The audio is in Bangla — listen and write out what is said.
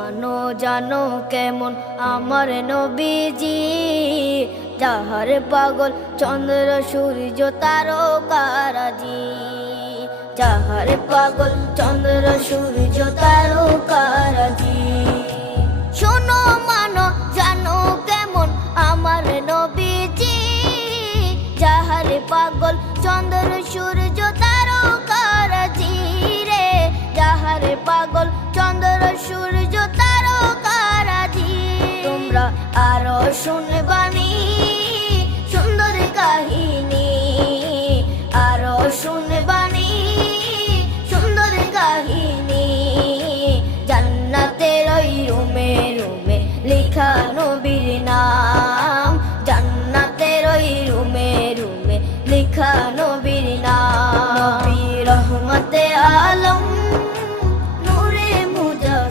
মানো জানো কেমন আমার নবীজি, যাহার পাগল চন্দ্র সূর্য তারকারাজি, যাহার পাগল চন্দ্র সূর্য তারকারাজি। শোনো মানো জানো কেমন আমার নবীজি, যাহার পাগল চন্দ্র সূর্য তারকারাজি রে, যাহার পাগল চন্দ্র সূর্য তারকারাজি। তোমরা আরো শুনবে